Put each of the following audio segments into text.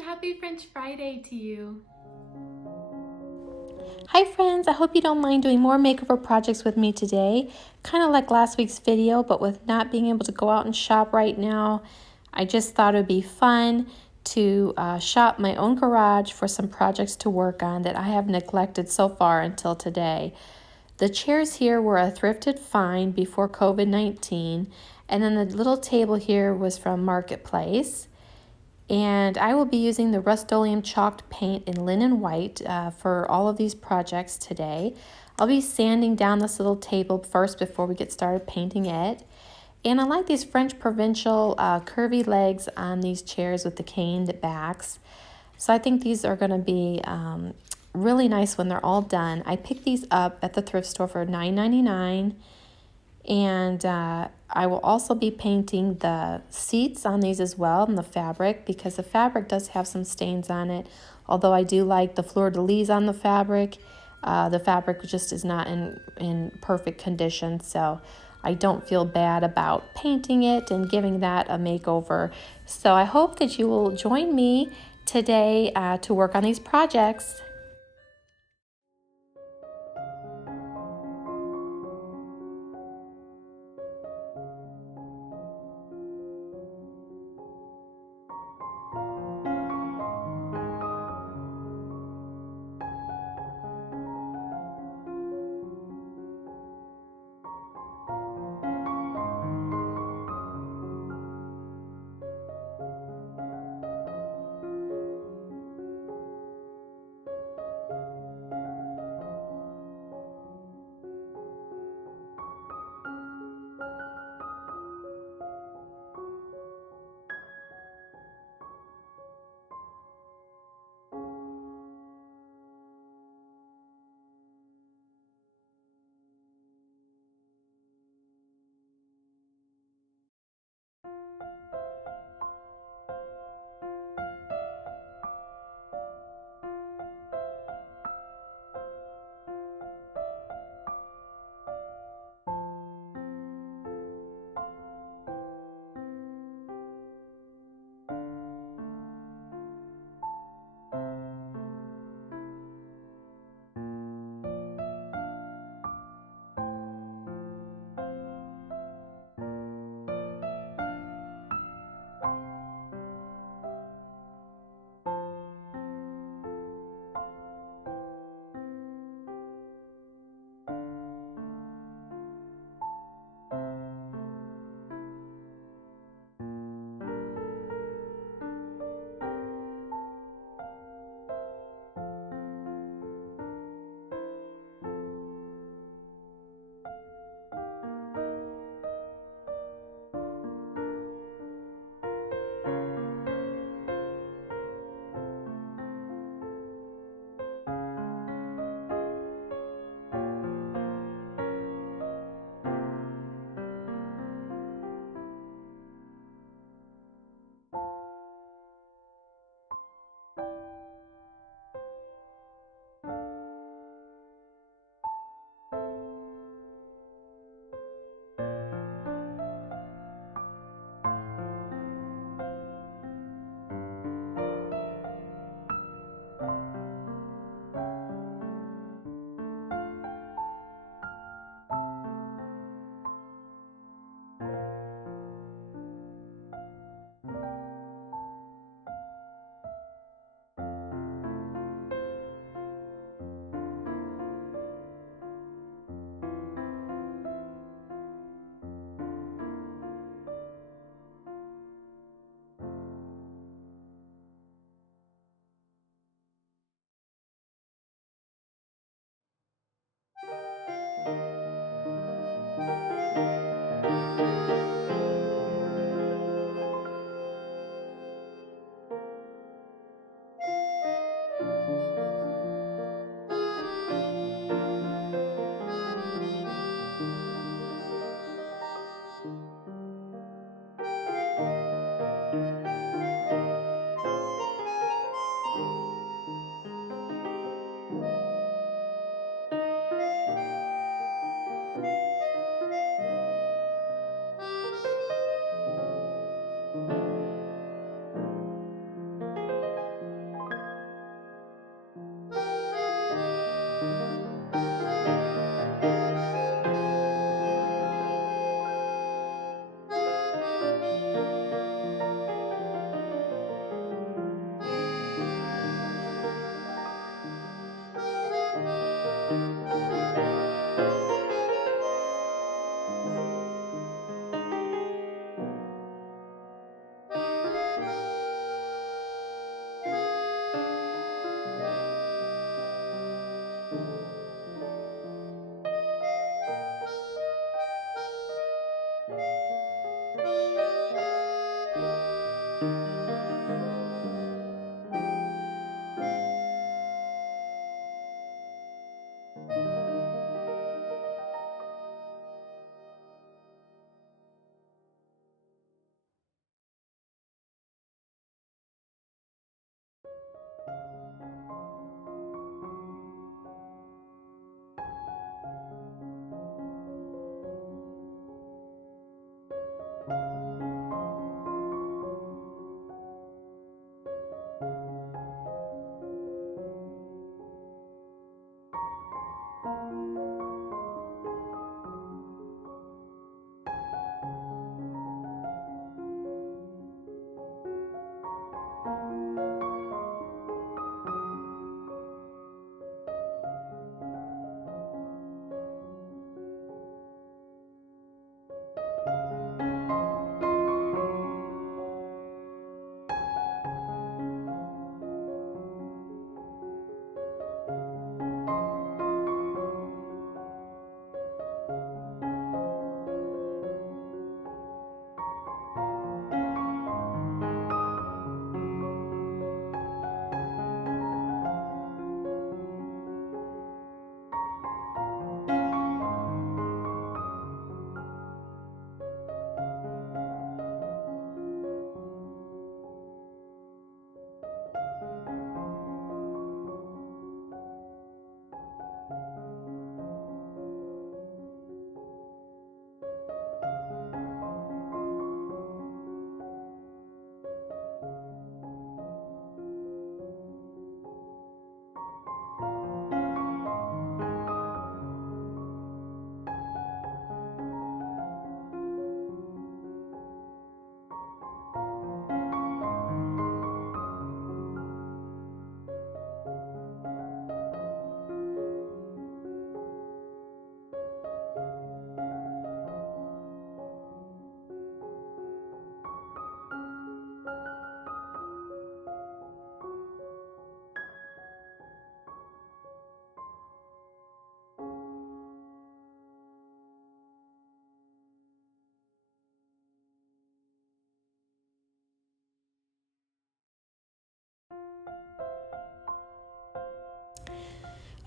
and happy French Friday to you. Hi friends, I hope you don't mind doing more makeover projects with me today. Kind of like last week's video, but with not being able to go out and shop right now, I just thought it would be fun to shop my own garage for some projects to work on that I have neglected so far until today. The chairs here were a thrifted find before COVID-19, and then the little table here was from Marketplace. And I will be using the Rust-Oleum chalked paint in linen white for all of these projects today. I'll be sanding down this little table first before we get started painting it. And I like these French provincial curvy legs on these chairs with the caned backs. So I think these are going to be really nice when they're all done. I picked these up at the thrift store for $9.99. And I will also be painting the seats on these as well, and the fabric, because the fabric does have some stains on it. Although I do like the fleur-de-lis on the fabric just is not in perfect condition, so I don't feel bad about painting it and giving that a makeover. So I hope that you will join me today to work on these projects.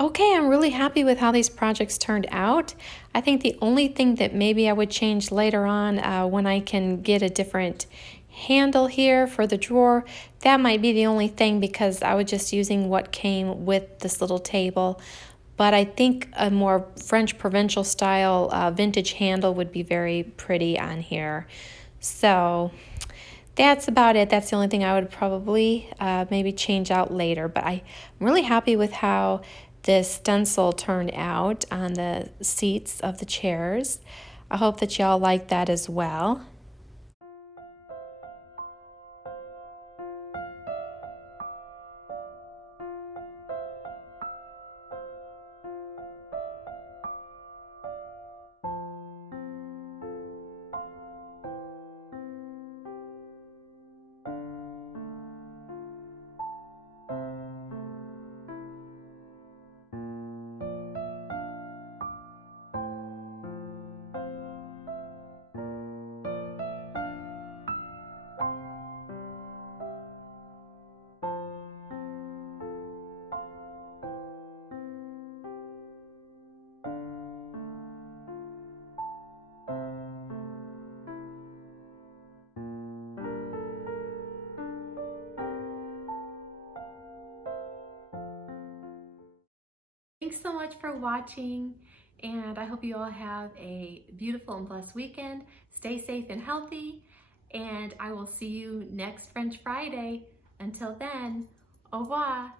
Okay, I'm really happy with how these projects turned out. I think the only thing that maybe I would change later on when I can get a different handle here for the drawer, that might be the only thing because I was just using what came with this little table. But I think a more French provincial style vintage handle would be very pretty on here. So that's about it. That's the only thing I would probably maybe change out later. But I'm really happy with how this stencil turned out on the seats of the chairs. I hope that y'all like that as well. Thanks so much for watching, and I hope you all have a beautiful and blessed weekend. Stay safe and healthy, and I will see you next French Friday. Until then, au revoir.